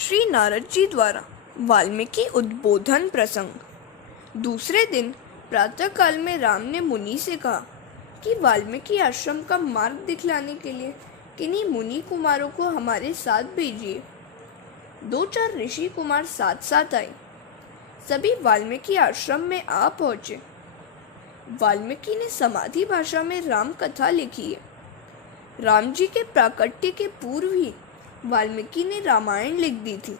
श्री नारद जी द्वारा वाल्मीकि उद्बोधन प्रसंग। दूसरे दिन प्रातःकाल में राम ने मुनि से कहा कि वाल्मीकि आश्रम का मार्ग दिखलाने के लिए किन्हीं मुनि कुमारों को हमारे साथ भेजिए। 2-4 ऋषि कुमार साथ साथ आए। सभी वाल्मीकि आश्रम में आ पहुंचे। वाल्मीकि ने समाधि भाषा में राम कथा लिखी है। राम जी के प्राकट्य के पूर्व ही वाल्मीकि ने रामायण लिख दी थी।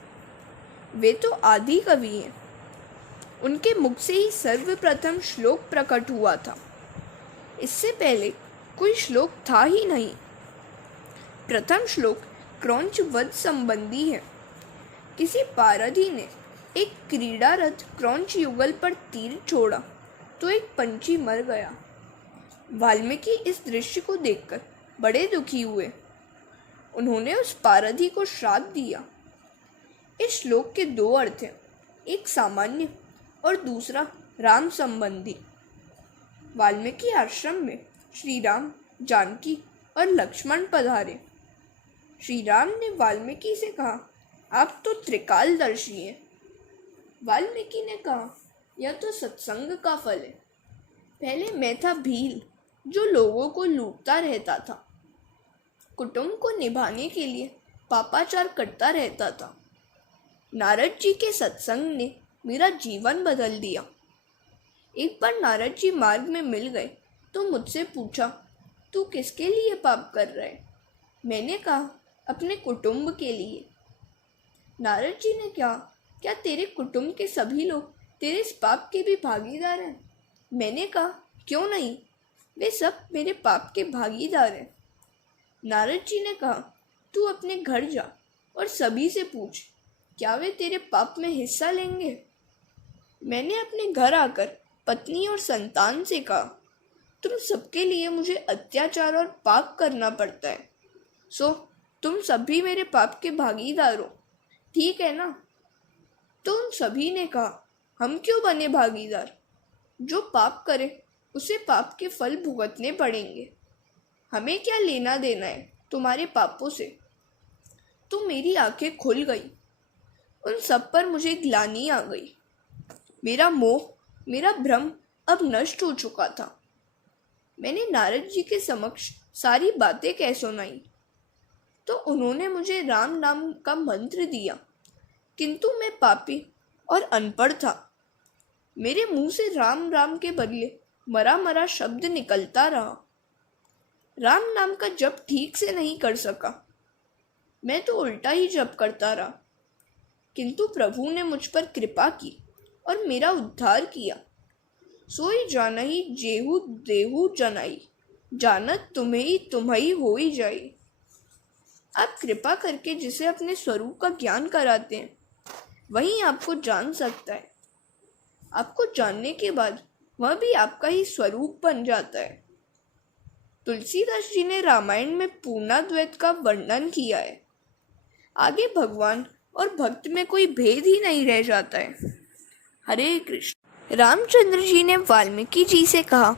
वे तो आदि कवि हैं। उनके मुख से ही सर्वप्रथम श्लोक प्रकट हुआ था। इससे पहले कोई श्लोक था ही नहीं। प्रथम श्लोक क्रौंच वध संबंधी है। किसी पारधी ने एक क्रीड़ारत क्रौंच युगल पर तीर छोड़ा तो एक पंछी मर गया। वाल्मीकि इस दृश्य को देखकर बड़े दुखी हुए। उन्होंने उस पारधी को श्राप दिया। इस श्लोक के 2 अर्थ हैं, एक सामान्य और दूसरा राम संबंधी। वाल्मीकि आश्रम में श्री राम, जानकी और लक्ष्मण पधारे। श्री राम ने वाल्मीकि से कहा, आप तो त्रिकालदर्शी हैं। वाल्मीकि ने कहा, यह तो सत्संग का फल है। पहले मैं था भील, जो लोगों को लूटता रहता था। कुटुंब को निभाने के लिए पापाचार करता रहता था। नारद जी के सत्संग ने मेरा जीवन बदल दिया। एक बार नारद जी मार्ग में मिल गए तो मुझसे पूछा, तू किसके लिए पाप कर रहा है? मैंने कहा, अपने कुटुंब के लिए। नारद जी ने कहा, क्या तेरे कुटुंब के सभी लोग तेरे इस पाप के भी भागीदार हैं? मैंने कहा, क्यों नहीं, वे सब मेरे पाप के भागीदार हैं। नारद जी ने कहा, तू अपने घर जा और सभी से पूछ, क्या वे तेरे पाप में हिस्सा लेंगे? मैंने अपने घर आकर पत्नी और संतान से कहा, तुम सबके लिए मुझे अत्याचार और पाप करना पड़ता है, सो तुम सभी मेरे पाप के भागीदार हो, ठीक है ना? तो उन सभी ने कहा, हम क्यों बने भागीदार? जो पाप करे उसे पाप के फल भुगतने पड़ेंगे। हमें क्या लेना देना है तुम्हारे पापों से? तो मेरी आंखें खुल गई। उन सब पर मुझे ग्लानि आ गई। मेरा मोह, मेरा भ्रम अब नष्ट हो चुका था। मैंने नारद जी के समक्ष सारी बातें कह सुनाई तो उन्होंने मुझे राम नाम का मंत्र दिया, किंतु मैं पापी और अनपढ़ था। मेरे मुंह से राम राम के बदले मरा मरा शब्द निकलता रहा। राम नाम का जप ठीक से नहीं कर सका। मैं तो उल्टा ही जप करता रहा। किंतु प्रभु ने मुझ पर कृपा की और मेरा उद्धार किया। सोई जानही जेहू देहू जनाई, जानत तुम्हें तुम्हें हो ही जाई। आप कृपा करके जिसे अपने स्वरूप का ज्ञान कराते हैं वही आपको जान सकता है। आपको जानने के बाद वह भी आपका ही स्वरूप बन जाता है। तुलसीदास जी ने रामायण में पूर्णाद्वैत का वर्णन किया है। आगे भगवान और भक्त में कोई भेद ही नहीं रह जाता है। हरे कृष्ण। रामचंद्र जी ने वाल्मीकि जी से कहा,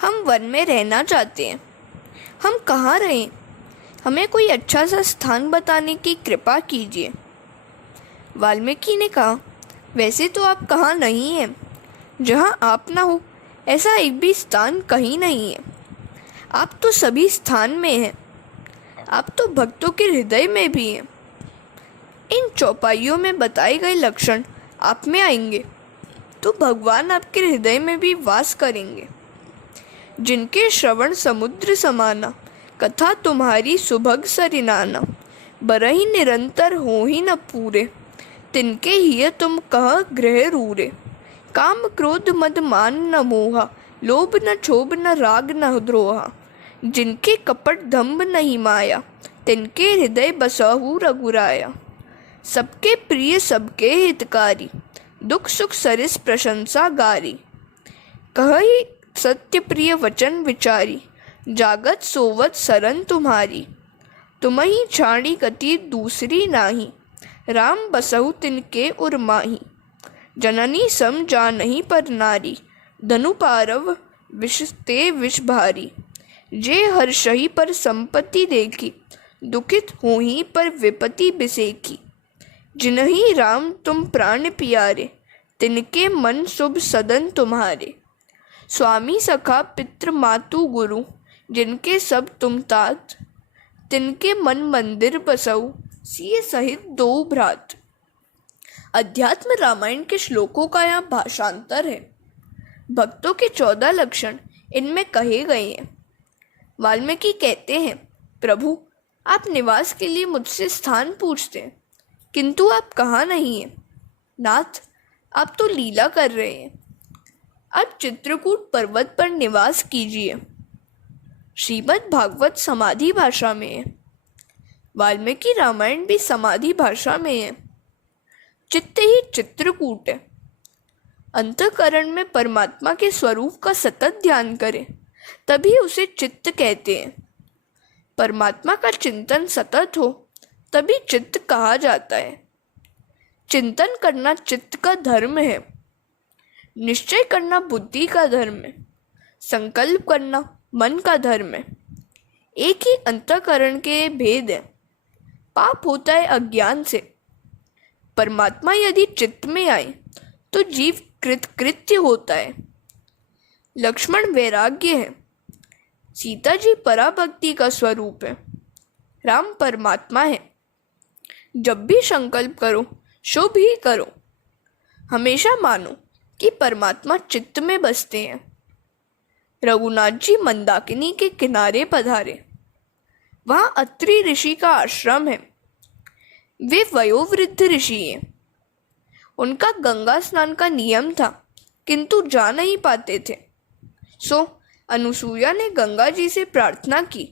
हम वन में रहना चाहते हैं, हम कहाँ रहें? हमें कोई अच्छा सा स्थान बताने की कृपा कीजिए। वाल्मीकि ने कहा, वैसे तो आप कहाँ नहीं हैं। जहाँ आप ना हो ऐसा एक भी स्थान कहीं नहीं है। आप तो सभी स्थान में हैं। आप तो भक्तों के हृदय में भी हैं। इन चौपाइयों में बताए गए लक्षण आप में आएंगे तो भगवान आपके हृदय में भी वास करेंगे। जिनके श्रवण समुद्र समाना, कथा तुम्हारी सुभग सरिनाना, बरही निरंतर हो ही न पूरे, तिनके ही तुम कह ग्रह रूरे। काम क्रोध मद मान न मोहा, लोभ न क्षोभ न राग न द्रोहा, जिनके कपट दंभ नहीं माया, तिनके हृदय बसहु रघुराया। सबके प्रिय सबके हितकारी, दुख सुख सरिस प्रशंसा गारी, कहि सत्य प्रिय वचन विचारी, जागत सोवत सरन तुम्हारी। तुम्हि छाड़ी गति दूसरी नाही, राम बसहु तिनके उर माही। जननी सम जानहि पर नारी, धनु पारव विष ते विष भारी। जे हर्षहि पर संपत्ति देखी, दुखित होहि पर विपत्ति बिसेखी। जिन्हीं राम तुम प्राण प्यारे, तिनके मन शुभ सदन तुम्हारे। स्वामी सखा पितृ मातु गुरु, जिनके सब तुम तात, तिनके मन मंदिर बसऊ, सिय सहित दो भ्रात। अध्यात्म रामायण के श्लोकों का यह भाषांतर है। भक्तों के 14 लक्षण इनमें कहे गए हैं। वाल्मीकि कहते हैं, प्रभु आप निवास के लिए मुझसे स्थान पूछते हैं, किंतु आप कहाँ नहीं हैं। नाथ आप तो लीला कर रहे हैं, अब चित्रकूट पर्वत पर निवास कीजिए। श्रीमद् भागवत समाधि भाषा में है, वाल्मीकि रामायण भी समाधि भाषा में है। चित्त ही चित्रकूट है। अंतःकरण में परमात्मा के स्वरूप का सतत ध्यान करें, तभी उसे चित्त कहते हैं। परमात्मा का चिंतन सतत हो तभी चित्त कहा जाता है। चिंतन करना चित्त का धर्म है। निश्चय करना बुद्धि का धर्म है। संकल्प करना मन का धर्म है। एक ही अंतःकरण के भेद है। पाप होता है अज्ञान से। परमात्मा यदि चित्त में आए तो जीव कृतकृत्य होता है। लक्ष्मण वैराग्य है। सीता जी पराभक्ति का स्वरूप है। राम परमात्मा है। जब भी संकल्प करो शुभ ही करो। हमेशा मानो कि परमात्मा चित्त में बसते हैं। रघुनाथ जी मंदाकिनी के किनारे पधारे। वहाँ अत्रि ऋषि का आश्रम है। वे वयोवृद्ध ऋषि हैं। उनका गंगा स्नान का नियम था, किंतु जा नहीं पाते थे। सो अनुसूया ने गंगा जी से प्रार्थना की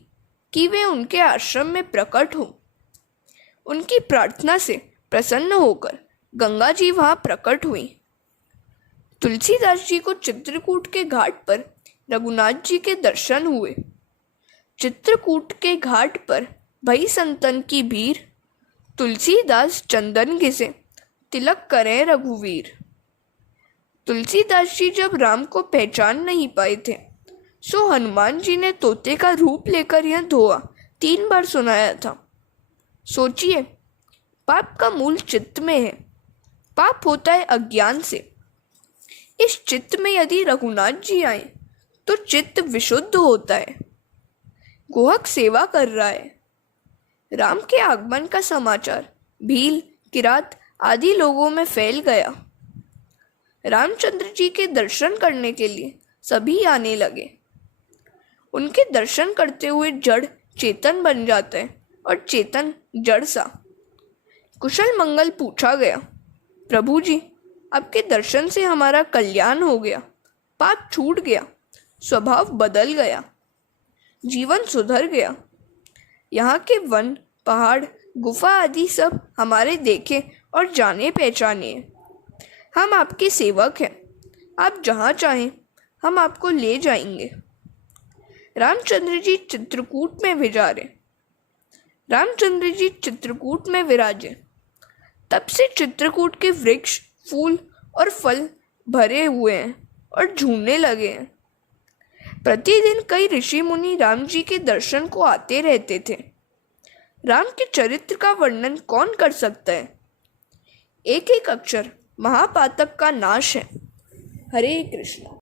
कि वे उनके आश्रम में प्रकट हो। उनकी प्रार्थना से प्रसन्न होकर गंगा जी वहाँ प्रकट हुई। तुलसीदास जी को चित्रकूट के घाट पर रघुनाथ जी के दर्शन हुए। चित्रकूट के घाट पर भई संतन की भीड़, तुलसीदास चंदन घिसे, तिलक करें रघुवीर। तुलसीदास जी जब राम को पहचान नहीं पाए थे, सो हनुमान जी ने तोते का रूप लेकर यह दोहा 3 बार सुनाया था। सोचिए, पाप का मूल चित्त में है। पाप होता है अज्ञान से। इस चित्त में यदि रघुनाथ जी आए तो चित्त विशुद्ध होता है। गोहक सेवा कर रहा है। राम के आगमन का समाचार भील, किरात आदि लोगों में फैल गया। रामचंद्र जी के दर्शन करने के लिए सभी आने लगे। उनके दर्शन करते हुए जड़ चेतन बन जाता है और चेतन जड़ सा। कुशल मंगल पूछा गया। प्रभु जी, आपके दर्शन से हमारा कल्याण हो गया, पाप छूट गया, स्वभाव बदल गया, जीवन सुधर गया। यहाँ के वन, पहाड़, गुफा आदि सब हमारे देखे और जाने पहचाने हैं। हम आपके सेवक हैं। आप जहाँ चाहें हम आपको ले जाएंगे। रामचंद्र जी चित्रकूट में विचारे। रामचंद्र जी चित्रकूट में विराजे। तब से चित्रकूट के वृक्ष, फूल और फल भरे हुए हैं और झूमने लगे हैं। प्रतिदिन कई ऋषि मुनि राम जी के दर्शन को आते रहते थे। राम के चरित्र का वर्णन कौन कर सकता है। एक एक अक्षर महापातक का नाश है। हरे कृष्ण।